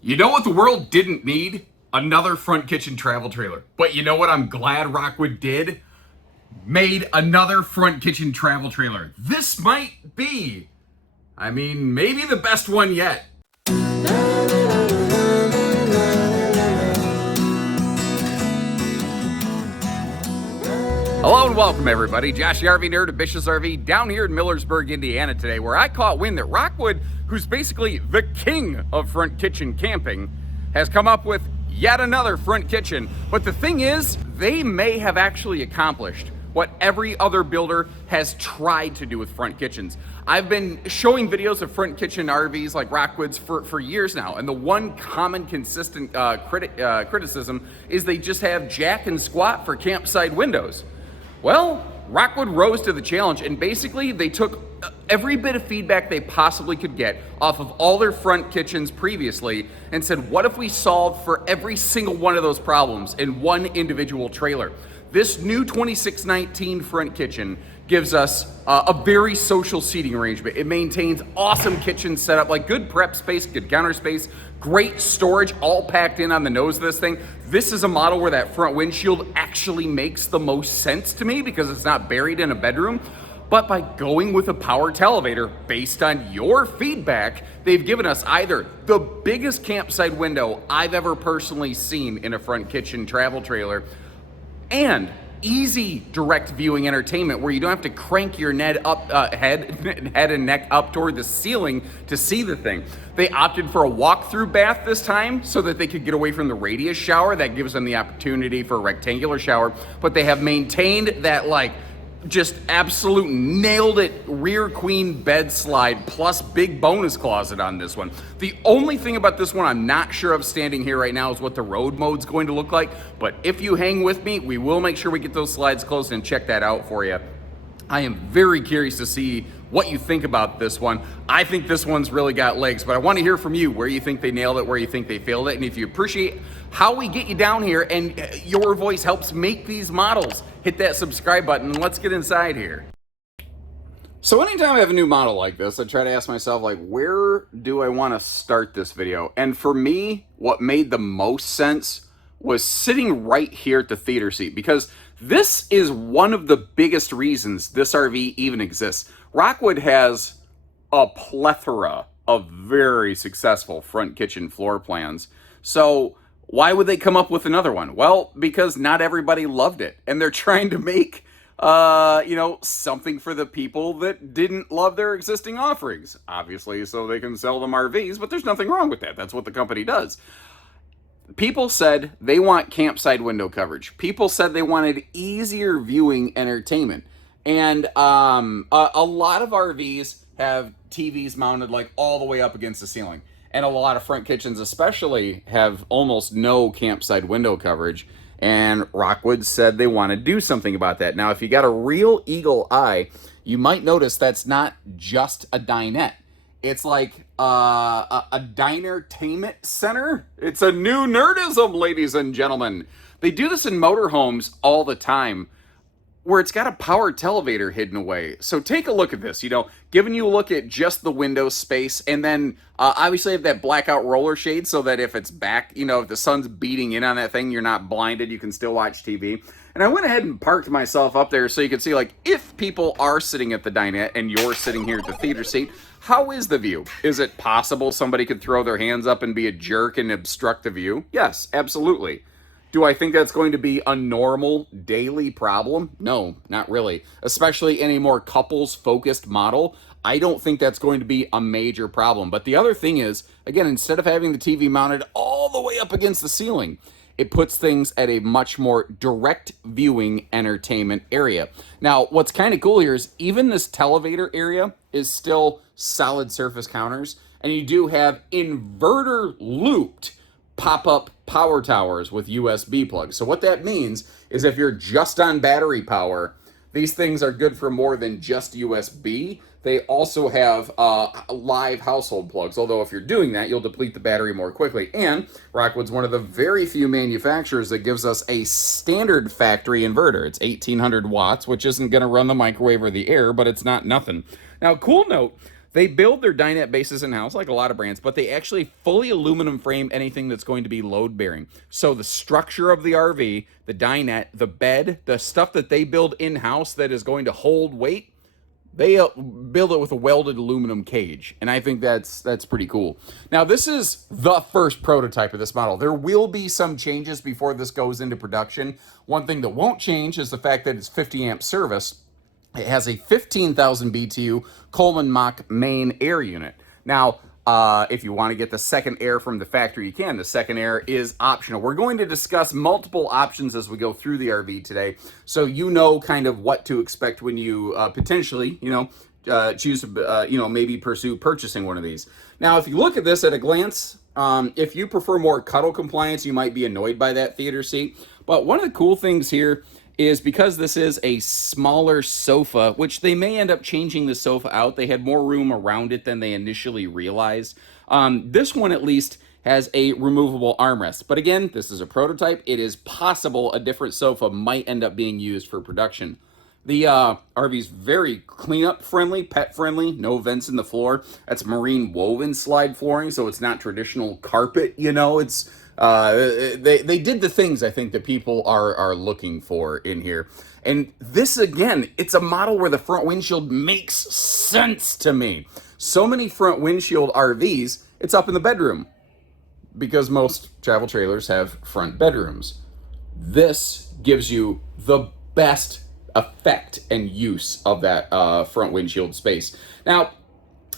You know what the world didn't need? Another front kitchen travel trailer. But you know what I'm glad Rockwood did? Made another front kitchen travel trailer. This might be, maybe the best one yet. Hello and welcome everybody. Josh the RV Nerd of Bish's RV down here in Millersburg, Indiana today, where I caught wind that Rockwood, who's basically the king of front kitchen camping, has come up with yet another front kitchen. But the thing is, they may have actually accomplished what every other builder has tried to do with front kitchens. I've been showing videos of front kitchen RVs like Rockwood's for years now, and the one common consistent criticism is they just have jack and squat for campsite windows. Well, Rockwood rose to the challenge, and basically they took every bit of feedback they possibly could get off of all their front kitchens previously and said, what if we solved for every single one of those problems in one individual trailer? This new 2619 front kitchen gives us a very social seating arrangement. It maintains awesome kitchen setup, like good prep space, good counter space, great storage, all packed in on the nose of this thing. This is a model where that front windshield actually makes the most sense to me because it's not buried in a bedroom. But by going with a power televator based on your feedback, they've given us either the biggest campsite window I've ever personally seen in a front kitchen travel trailer, and easy direct viewing entertainment where you don't have to crank your head and neck up toward the ceiling to see the thing. They opted for a walk-through bath this time so that they could get away from the radius shower. That gives them the opportunity for a rectangular shower, but they have maintained that just absolute nailed it rear queen bed slide plus big bonus closet on this one. The only thing about this one I'm not sure of standing here right now is what the road mode's going to look like, but if you hang with me, we will make sure we get those slides closed and check that out for you. I am very curious to see what you think about this one. I think this one's really got legs, but I want to hear from you where you think they nailed it, where you think they failed it, and if you appreciate how we get you down here and your voice helps make these models, hit that subscribe button and let's get inside here. So anytime I have a new model like this, I try to ask myself, where do I want to start this video? And for me, what made the most sense was sitting right here at the theater seat, because this is one of the biggest reasons this RV even exists. Rockwood has a plethora of very successful front kitchen floor plans. So why would they come up with another one? Well, because not everybody loved it, and they're trying to make something for the people that didn't love their existing offerings, obviously, so they can sell them RVs, but there's nothing wrong with that. That's what the company does. People said they want campsite window coverage. People said they wanted easier viewing entertainment. And a lot of RVs have TVs mounted all the way up against the ceiling. And a lot of front kitchens especially have almost no campsite window coverage. And Rockwood said they want to do something about that. Now, if you got a real eagle eye, you might notice that's not just a dinette. It's like a diner-tainment center. It's a new nerdism, ladies and gentlemen. They do this in motorhomes all the time, where it's got a power televator hidden away. So take a look at this, giving you a look at just the window space, and then obviously have that blackout roller shade so that if it's back, if the sun's beating in on that thing, you're not blinded, you can still watch TV. And I went ahead and parked myself up there so you can see, if people are sitting at the dinette and you're sitting here at the theater seat, how is the view? Is it possible somebody could throw their hands up and be a jerk and obstruct the view? Yes, absolutely. Do I think that's going to be a normal daily problem? No, not really. Especially in a more couples-focused model, I don't think that's going to be a major problem. But the other thing is, again, instead of having the TV mounted all the way up against the ceiling, it puts things at a much more direct viewing entertainment area. Now, what's kind of cool here is even this televator area is still solid surface counters, and you do have inverter looped pop-up power towers with USB plugs. So what that means is if you're just on battery power, these things are good for more than just USB. They also have live household plugs, although if you're doing that, you'll deplete the battery more quickly. And Rockwood's one of the very few manufacturers that gives us a standard factory inverter. It's 1800 watts, which isn't going to run the microwave or the air, but it's not nothing. Now, cool note, They build their dinette bases in-house, like a lot of brands, but they actually fully aluminum frame anything that's going to be load-bearing. So the structure of the RV, the dinette, the bed, the stuff that they build in-house that is going to hold weight, they build it with a welded aluminum cage, and I think that's pretty cool. Now, this is the first prototype of this model. There will be some changes before this goes into production. One thing that won't change is the fact that it's 50 amp service. It has a 15,000 BTU Coleman Mach main air unit. Now, if you want to get the second air from the factory, you can. The second air is optional. We're going to discuss multiple options as we go through the RV today, so you know kind of what to expect when you potentially, choose to, maybe pursue purchasing one of these. Now, if you look at this at a glance, if you prefer more cuddle compliance, you might be annoyed by that theater seat. But one of the cool things here is because this is a smaller sofa, which they may end up changing the sofa out. They had more room around it than they initially realized. This one at least has a removable armrest. But again, this is a prototype. It is possible a different sofa might end up being used for production. The RV's very cleanup friendly, pet friendly, no vents in the floor. That's marine woven slide flooring, so it's not traditional carpet, it's they did the things I think that people are looking for in here. And this, again, it's a model where the front windshield makes sense to me. So many front windshield RVs, it's up in the bedroom because most travel trailers have front bedrooms. This gives you the best effect and use of that front windshield space. Now,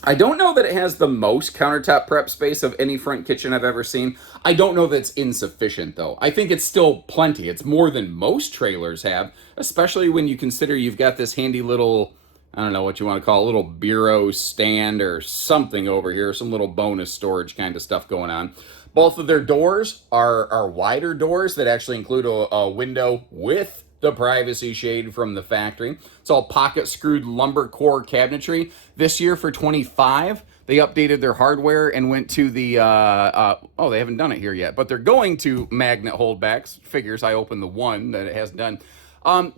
I don't know that it has the most countertop prep space of any front kitchen I've ever seen. I don't know that it's insufficient, though. I think it's still plenty. It's more than most trailers have, especially when you consider you've got this handy little, I don't know what you want to call it, little bureau stand or something over here, some little bonus storage kind of stuff going on. Both of their doors are wider doors that actually include a window with the privacy shade from the factory. It's all pocket screwed lumber core cabinetry. This year for 25, they updated their hardware and went to the, they haven't done it here yet, but they're going to magnet holdbacks. Figures I opened the one that it hasn't done.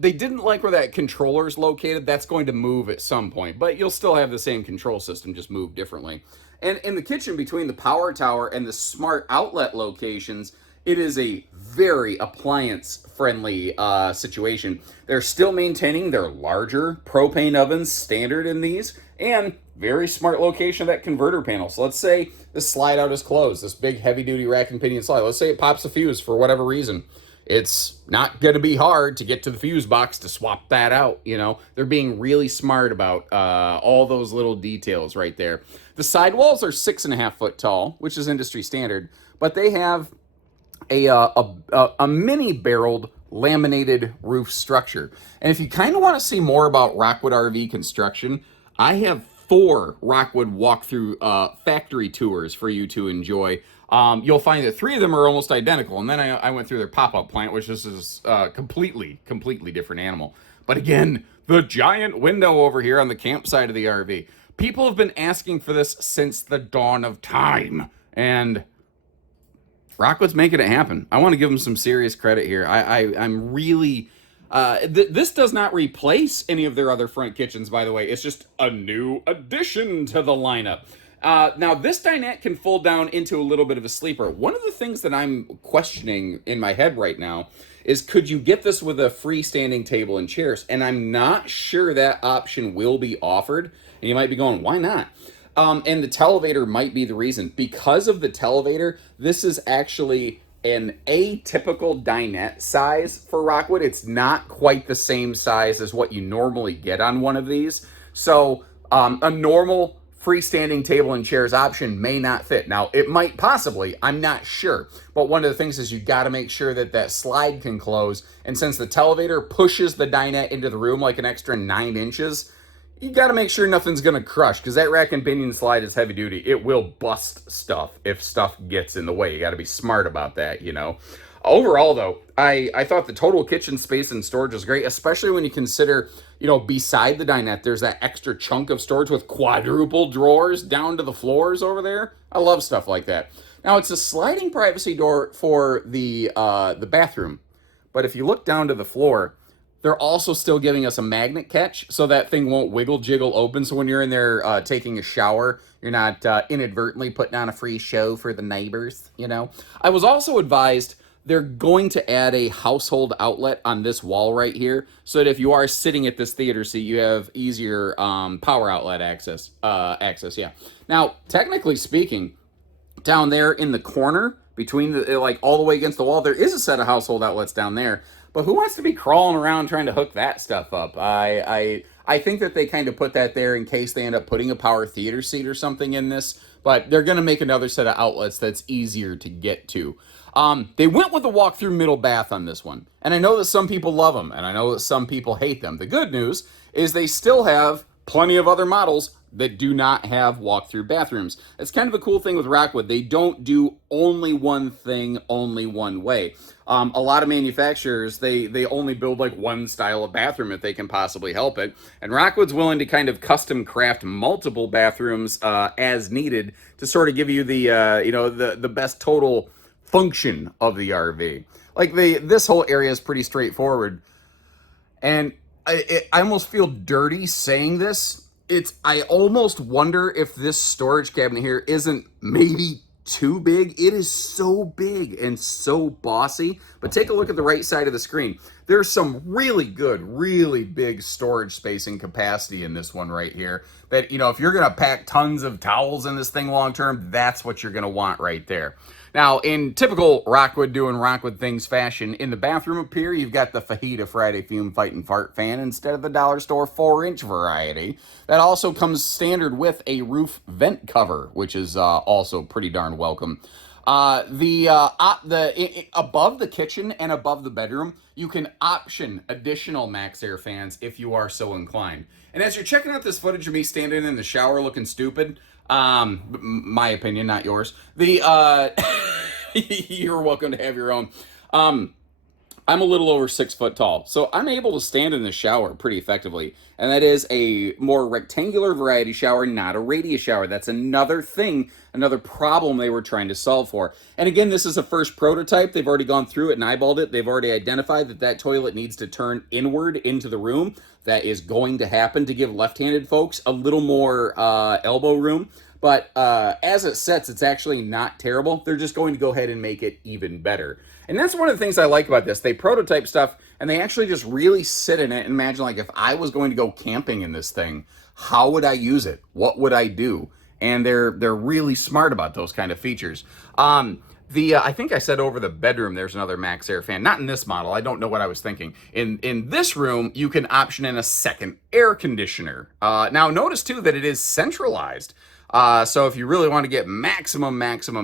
They didn't like where that controller is located. That's going to move at some point, but you'll still have the same control system, just move differently. And in the kitchen, between the power tower and the smart outlet locations, it is a very appliance-friendly situation. They're still maintaining their larger propane ovens standard in these, and very smart location of that converter panel. So let's say the slide out is closed, this big heavy-duty rack and pinion slide. Let's say it pops a fuse for whatever reason. It's not going to be hard to get to the fuse box to swap that out, They're being really smart about all those little details right there. The sidewalls are 6.5 foot tall, which is industry standard, but they have a mini barreled laminated roof structure. And if you kind of want to see more about Rockwood RV construction, I have 4 Rockwood walkthrough factory tours for you to enjoy. You'll find that 3 of them are almost identical. And then I went through their pop-up plant, which is a completely different animal. But again, the giant window over here on the campsite of the RV. People have been asking for this since the dawn of time. And Rockwood's making it happen. I want to give them some serious credit here. I'm really... this does not replace any of their other front kitchens, by the way. It's just a new addition to the lineup. Now, this dinette can fold down into a little bit of a sleeper. One of the things that I'm questioning in my head right now is, could you get this with a freestanding table and chairs? And I'm not sure that option will be offered. And you might be going, why not? And the televator might be the reason. Because of the televator, this is actually an atypical dinette size for Rockwood. It's not quite the same size as what you normally get on one of these. So a normal freestanding table and chairs option may not fit. Now, it might possibly, I'm not sure. But one of the things is you got to make sure that that slide can close. And since the televator pushes the dinette into the room like an extra 9 inches, you got to make sure nothing's going to crush, because that rack and pinion slide is heavy duty. It will bust stuff if stuff gets in the way. You got to be smart about that, Overall, though, I thought the total kitchen space and storage was great, especially when you consider, beside the dinette, there's that extra chunk of storage with quadruple drawers down to the floors over there. I love stuff like that. Now, it's a sliding privacy door for the bathroom, but if you look down to the floor, They're also still giving us a magnet catch, so that thing won't wiggle jiggle open. So when you're in there taking a shower, you're not inadvertently putting on a free show for the neighbors, you know. I was also advised they're going to add a household outlet on this wall right here, so that if you are sitting at this theater seat, you have easier power outlet access. Yeah. Now, technically speaking, down there in the corner between the like all the way against the wall, there is a set of household outlets down there. But who wants to be crawling around trying to hook that stuff up? I think that they kind of put that there in case they end up putting a power theater seat or something in this. But they're going to make another set of outlets that's easier to get to. They went with the walk-through middle bath on this one. And I know that some people love them, and I know that some people hate them. The good news is they still have plenty of other models that do not have walk-through bathrooms. It's kind of a cool thing with Rockwood. They don't do only one thing, only one way. A lot of manufacturers, they only build like one style of bathroom if they can possibly help it. And Rockwood's willing to kind of custom craft multiple bathrooms as needed to sort of give you the the best total function of the RV. Like this whole area is pretty straightforward, and I almost feel dirty saying this. I almost wonder if this storage cabinet here isn't maybe too big. It is so big and so bossy. But take a look at the right side of the screen. There's some really good, really big storage space and capacity in this one right here. That, if you're going to pack tons of towels in this thing long term, that's what you're going to want right there. Now, in typical Rockwood doing Rockwood things fashion, in the bathroom up here, you've got the Fajita Friday Fume Fight and Fart fan instead of the dollar store 4-inch variety. That also comes standard with a roof vent cover, which is also pretty darn welcome. Above the kitchen and above the bedroom, you can option additional Max Air fans if you are so inclined. And as you're checking out this footage of me standing in the shower looking stupid, my opinion, not yours. You're welcome to have your own. I'm a little over 6 foot tall, so I'm able to stand in the shower pretty effectively. And that is a more rectangular variety shower, not a radius shower. That's another thing, another problem they were trying to solve for. And again, this is a first prototype. They've already gone through it and eyeballed it. They've already identified that toilet needs to turn inward into the room. That is going to happen to give left-handed folks a little more elbow room. But as it sets, it's actually not terrible. They're just going to go ahead and make it even better. And that's one of the things I like about this. They prototype stuff, and they actually just really sit in it and imagine, like, if I was going to go camping in this thing, how would I use it? What would I do? And they're really smart about those kind of features. I think I said over the bedroom, there's another Max Air fan. Not in this model. I don't know what I was thinking. In this room, you can option in a second air conditioner. Now, notice, too, that it is centralized. So if you really want to get maximum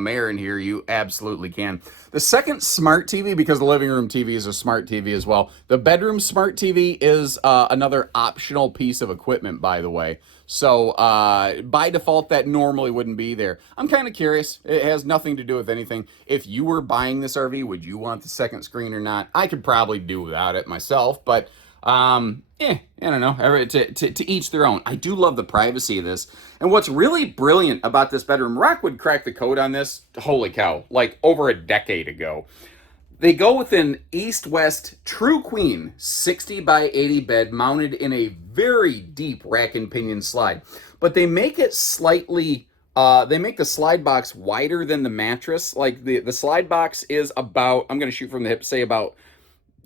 air in here, you absolutely can. The second smart TV, because the living room TV is a smart TV as well, the bedroom smart TV is another optional piece of equipment, by the way. So by default, that normally wouldn't be there. I'm kind of curious. It has nothing to do with anything. If you were buying this RV, would you want the second screen or not? I could probably do without it myself, but I don't know. To each their own. I do love the privacy of this. And what's really brilliant about this bedroom, Rockwood cracked the code on this, holy cow, like over a decade ago. They go with an east-west true queen 60 by 80 bed mounted in a very deep rack and pinion slide. But they make it slightly, they make the slide box wider than the mattress. Like the slide box is about, I'm going to shoot from the hip, say about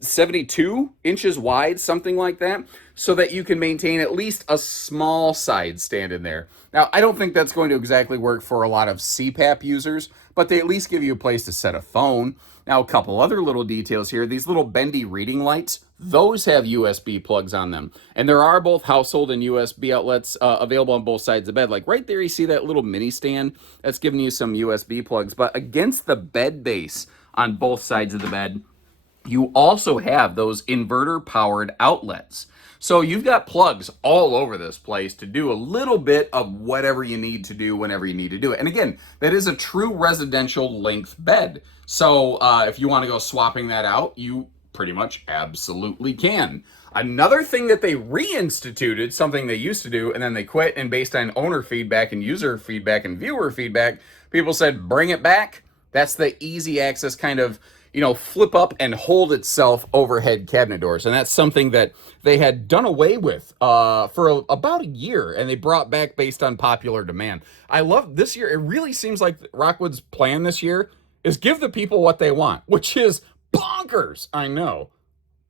72 inches wide, something like that, so that you can maintain at least a small side stand in there. Now, I don't think that's going to exactly work for a lot of CPAP users, but they at least give you a place to set a phone. Now, a couple other little details here. These little bendy reading lights, those have USB plugs on them. And there are both household and USB outlets available on both sides of the bed. Like right there, you see that little mini stand that's giving you some USB plugs. But against the bed base on both sides of the bed, you also have those inverter-powered outlets. So you've got plugs all over this place to do a little bit of whatever you need to do whenever you need to do it. And again, that is a true residential length bed. So if you want to go swapping that out, you pretty much absolutely can. Another thing that they reinstituted, something they used to do, and then they quit, and based on owner feedback and user feedback and viewer feedback, people said, bring it back. That's the easy access kind of, flip up and hold itself overhead cabinet doors. And that's something that they had done away with for about a year, and they brought back based on popular demand. I love this year. It really seems like Rockwood's plan this year is give the people what they want, which is bonkers. I know,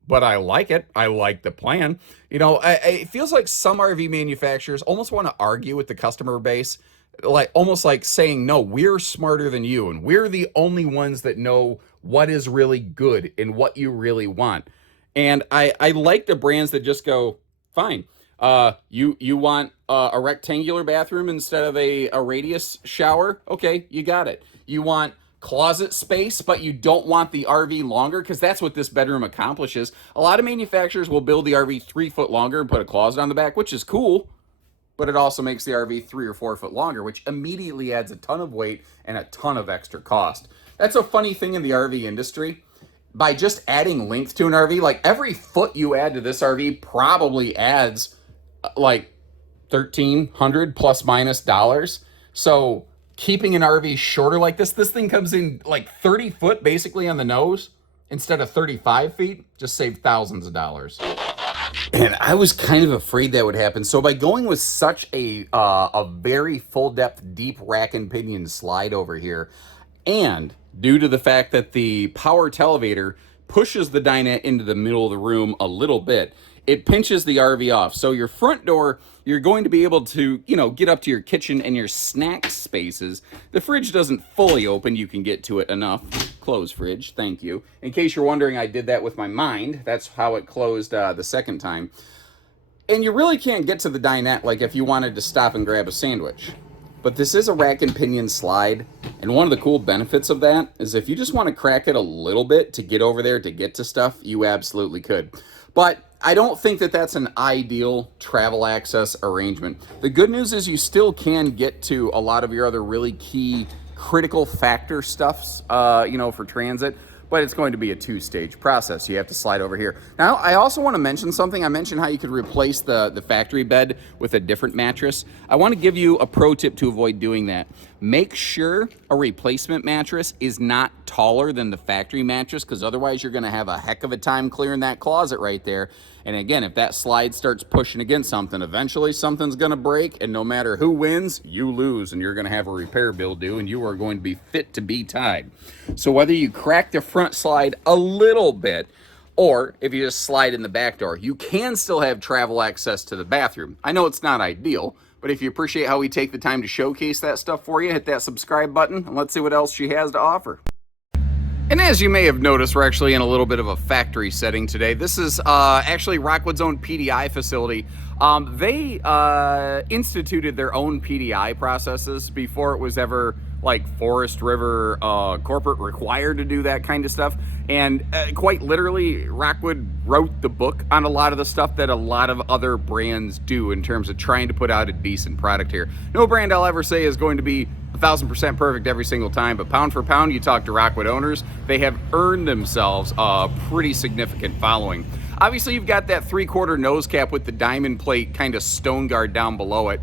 but I like it. I like the plan. It feels like some RV manufacturers almost want to argue with the customer base, like almost like saying, no, we're smarter than you, and we're the only ones that know what is really good and what you really want. And I like the brands that just go, fine. You want a rectangular bathroom instead of a radius shower? Okay, you got it. You want closet space, but you don't want the RV longer, because that's what this bedroom accomplishes. A lot of manufacturers will build the RV 3 foot longer and put a closet on the back, which is cool, but it also makes the RV 3 or 4 foot longer, which immediately adds a ton of weight and a ton of extra cost. That's a funny thing in the RV industry. By just adding length to an RV, like every foot you add to this RV probably adds like $1,300 plus minus dollars. So keeping an RV shorter like this thing comes in like 30 foot basically on the nose instead of 35 feet, just saved thousands of dollars. And I was kind of afraid that would happen. So by going with such a very full depth, deep rack and pinion slide over here, and due to the fact that the power televator pushes the dinette into the middle of the room a little bit, it pinches the RV off. So your front door, you're going to be able to, get up to your kitchen and your snack spaces. The fridge doesn't fully open. You can get to it enough. Close fridge. Thank you. In case you're wondering, I did that with my mind. That's how it closed the second time. And you really can't get to the dinette like if you wanted to stop and grab a sandwich. But this is a rack and pinion slide, and one of the cool benefits of that is if you just want to crack it a little bit to get over there to get to stuff, you absolutely could. But I don't think that that's an ideal travel access arrangement. The good news is you still can get to a lot of your other really key critical factor stuffs, for transit, but it's going to be a 2-stage process. You have to slide over here. Now, I also want to mention something. I mentioned how you could replace the factory bed with a different mattress. I want to give you a pro tip to avoid doing that. Make sure a replacement mattress is not taller than the factory mattress, because otherwise you're going to have a heck of a time clearing that closet right there. And again, if that slide starts pushing against something, eventually something's going to break, and no matter who wins, you lose, and you're going to have a repair bill due, and you are going to be fit to be tied. So whether you crack the front slide a little bit, or if you just slide in the back door, you can still have travel access to the bathroom. I know it's not ideal, but if you appreciate how we take the time to showcase that stuff for you, hit that subscribe button, and let's see what else she has to offer. And as you may have noticed, we're actually in a little bit of a factory setting today. This is actually Rockwood's own PDI facility. They instituted their own PDI processes before it was ever like Forest River corporate required to do that kind of stuff. And quite literally, Rockwood wrote the book on a lot of the stuff that a lot of other brands do in terms of trying to put out a decent product here. No brand I'll ever say is going to be 1,000% perfect every single time, but pound for pound, you talk to Rockwood owners, they have earned themselves a pretty significant following. Obviously, you've got that 3/4 nose cap with the diamond plate kind of stone guard down below it.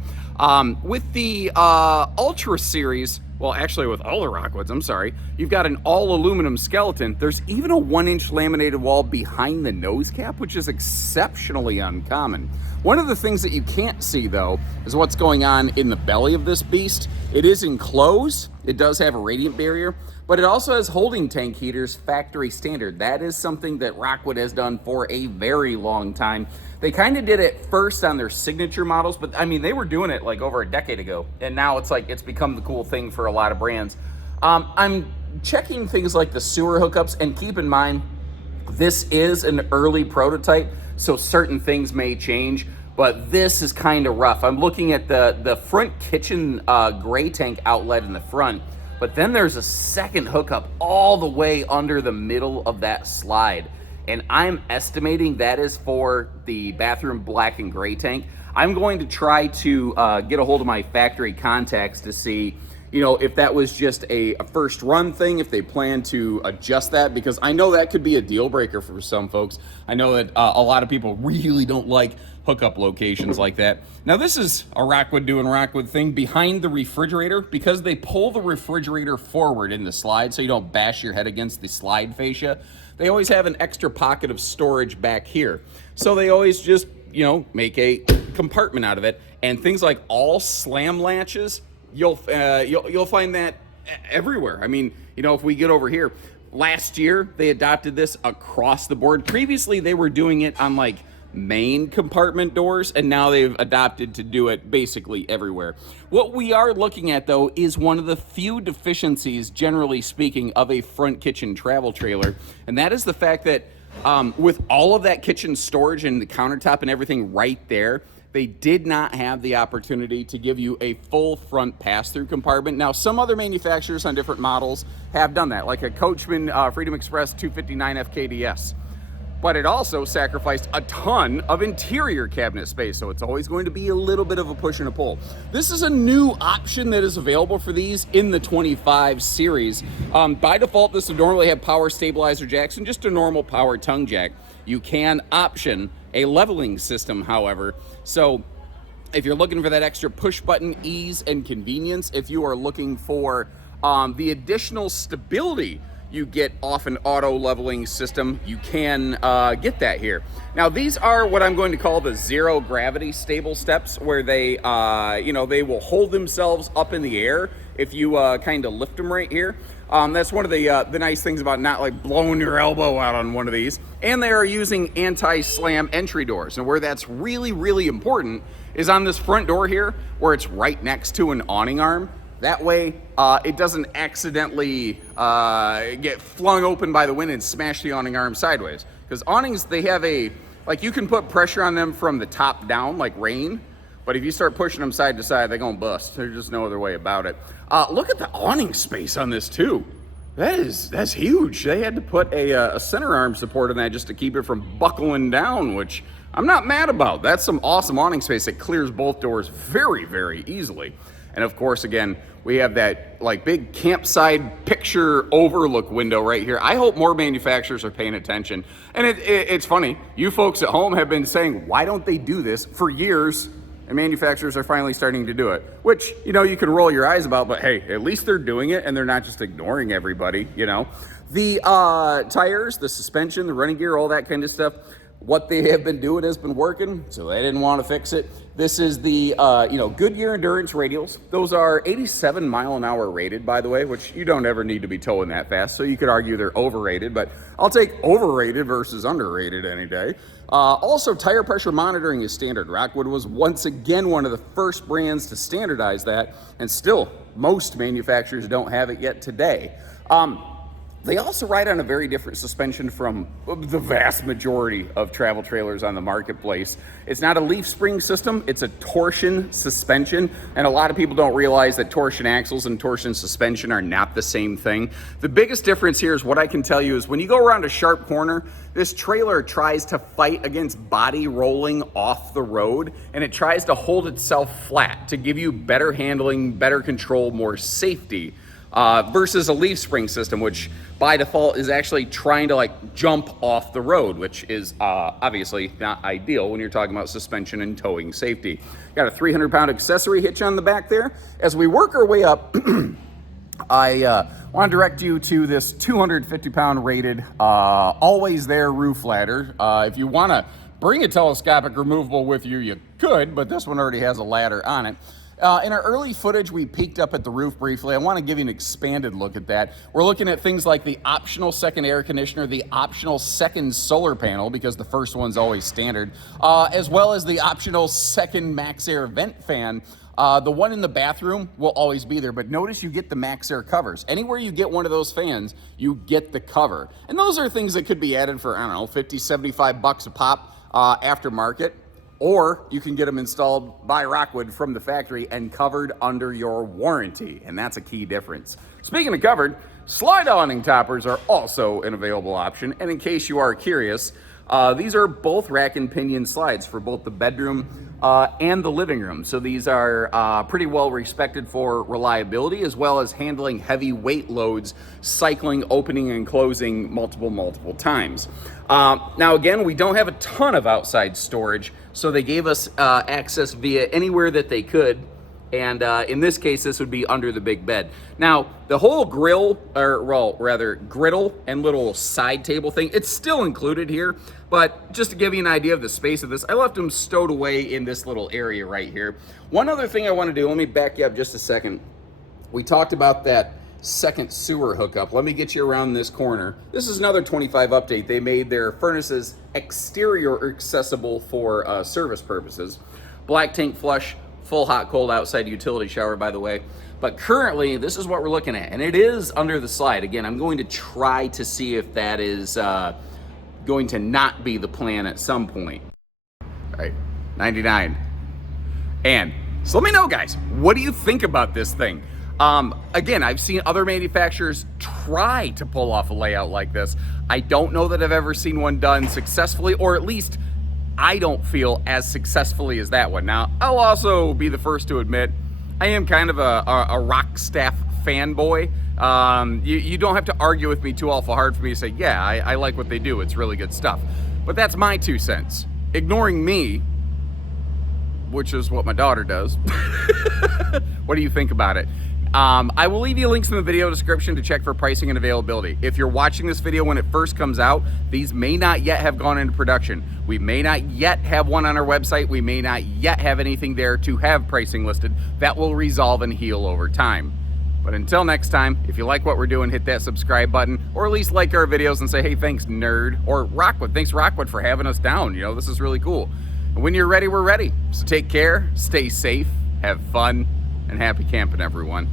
With the Ultra series, well, actually with all the Rockwoods, I'm sorry, you've got an all aluminum skeleton. There's even a 1-inch laminated wall behind the nose cap, which is exceptionally uncommon. One of the things that you can't see, though, is what's going on in the belly of this beast. It is enclosed. It does have a radiant barrier, but it also has holding tank heaters, factory standard. That is something that Rockwood has done for a very long time. They kind of did it first on their signature models, but I mean, they were doing it like over a decade ago, and now it's become the cool thing for a lot of brands. I'm checking things like the sewer hookups, and keep in mind, this is an early prototype, so certain things may change, but this is kind of rough. I'm looking at the front kitchen gray tank outlet in the front, but then there's a second hookup all the way under the middle of that slide. And I'm estimating that is for the bathroom black and gray tank. I'm going to try to get a hold of my factory contacts to see, you know, if that was just a first run thing, if they plan to adjust that, because I know that could be a deal breaker for some folks. I know that a lot of people really don't like hookup locations like that. Now this is a Rockwood doing Rockwood thing behind the refrigerator, because they pull the refrigerator forward in the slide so you don't bash your head against the slide fascia. They always have an extra pocket of storage back here. So they always just, you know, make a compartment out of it. And things like all slam latches, you'll find that everywhere. I mean, you know, if we get over here, last year they adopted this across the board. Previously they were doing it on like main compartment doors, and now they've adopted to do it basically everywhere. What we are looking at though is one of the few deficiencies, generally speaking, of a front kitchen travel trailer, and that is the fact that with all of that kitchen storage and the countertop and everything right there, they did not have the opportunity to give you a full front pass-through compartment. Now, some other manufacturers on different models have done that, like a Coachman Freedom Express 259 FKDS. But it also sacrificed a ton of interior cabinet space, so it's always going to be a little bit of a push and a pull. This is a new option that is available for these in the 25 series. By default, this would normally have power stabilizer jacks and just a normal power tongue jack. You can option a leveling system, however. So if you're looking for that extra push button ease and convenience, if you are looking for the additional stability you get off an auto leveling system, you can get that here. Now these are what I'm going to call the zero gravity stable steps, where they they will hold themselves up in the air if you kind of lift them right here. That's one of the nice things about not like blowing your elbow out on one of these. And they are using anti-slam entry doors. And where that's really, really important is on this front door here, where it's right next to an awning arm. That way, it doesn't accidentally get flung open by the wind and smash the awning arm sideways. Because awnings, they have like you can put pressure on them from the top down, like rain. But if you start pushing them side to side, they're gonna bust. There's just no other way about it. Look at the awning space on this too. That's huge. They had to put a center arm support on that just to keep it from buckling down, which I'm not mad about. That's some awesome awning space that clears both doors very, very easily. And of course, again, we have that like big campsite picture overlook window right here. I hope more manufacturers are paying attention. And it's funny, you folks at home have been saying, why don't they do this for years? And manufacturers are finally starting to do it, which, you know, you can roll your eyes about, but hey, at least they're doing it and they're not just ignoring everybody, you know. The tires, the suspension, the running gear, all that kind of stuff, what they have been doing has been working, so they didn't want to fix it. This is the Goodyear Endurance radials. Those are 87 mile an hour rated, by the way, which you don't ever need to be towing that fast, so you could argue they're overrated, but I'll take overrated versus underrated any day. Also, tire pressure monitoring is standard. Rockwood was once again one of the first brands to standardize that, and still, most manufacturers don't have it yet today. They also ride on a very different suspension from the vast majority of travel trailers on the marketplace. It's not a leaf spring system, it's a torsion suspension, and a lot of people don't realize that torsion axles and torsion suspension are not the same thing. The biggest difference here is what I can tell you is when you go around a sharp corner, this trailer tries to fight against body rolling off the road, and it tries to hold itself flat to give you better handling, better control, more safety. Versus a leaf spring system, which by default is actually trying to like jump off the road, which is obviously not ideal when you're talking about suspension and towing safety. Got a 300-pound accessory hitch on the back there. As we work our way up, I want to direct you to this 250-pound rated always there roof ladder. If you want to bring a telescopic removable with you, you could, but this one already has a ladder on it. In our early footage, we peeked up at the roof briefly. I want to give you an expanded look at that. We're looking at things like the optional second air conditioner, the optional second solar panel, because the first one's always standard, as well as the optional second max air vent fan. The one in the bathroom will always be there, but notice you get the max air covers. Anywhere you get one of those fans, you get the cover. And those are things that could be added for, I don't know, 50, 75 bucks a pop aftermarket. Or you can get them installed by Rockwood from the factory and covered under your warranty, and that's a key difference. Speaking of covered, slide awning toppers are also an available option, and in case you are curious, these are both rack and pinion slides for both the bedroom and the living room. So these are pretty well respected for reliability, as well as handling heavy weight loads, cycling, opening and closing multiple times. Now again, we don't have a ton of outside storage, so they gave us access via anywhere that they could. And in this case, this would be under the big bed. Now, the whole grill, or well, rather griddle and little side table thing, it's still included here. But just to give you an idea of the space of this, I left them stowed away in this little area right here. One other thing I want to do, let me back you up just a second. We talked about that second sewer hookup. Let me get you around this corner. This is another 25 update. They made their furnaces exterior accessible for service purposes. Black tank flush, full hot cold outside utility shower, by the way. But currently, this is what we're looking at, and it is under the slide. Again, I'm going to try to see if that is going to not be the plan at some point. All right, 99. And so let me know, guys, what do you think about this thing? Again, I've seen other manufacturers try to pull off a layout like this. I don't know that I've ever seen one done successfully, or at least I don't feel as successfully as that one. Now, I'll also be the first to admit, I am kind of a Rockstaff fanboy. You don't have to argue with me too awful hard for me to say, yeah, I like what they do. It's really good stuff. But that's my 2 cents. Ignoring me, which is what my daughter does. What do you think about it? I will leave you links in the video description to check for pricing and availability. If you're watching this video when it first comes out, these may not yet have gone into production. We may not yet have one on our website. We may not yet have anything there to have pricing listed. That will resolve and heal over time. But until next time, if you like what we're doing, hit that subscribe button, or at least like our videos and say, hey, thanks, nerd. Or Rockwood, thanks, Rockwood, for having us down. You know, this is really cool. And when you're ready, we're ready. So take care, stay safe, have fun, and happy camping, everyone.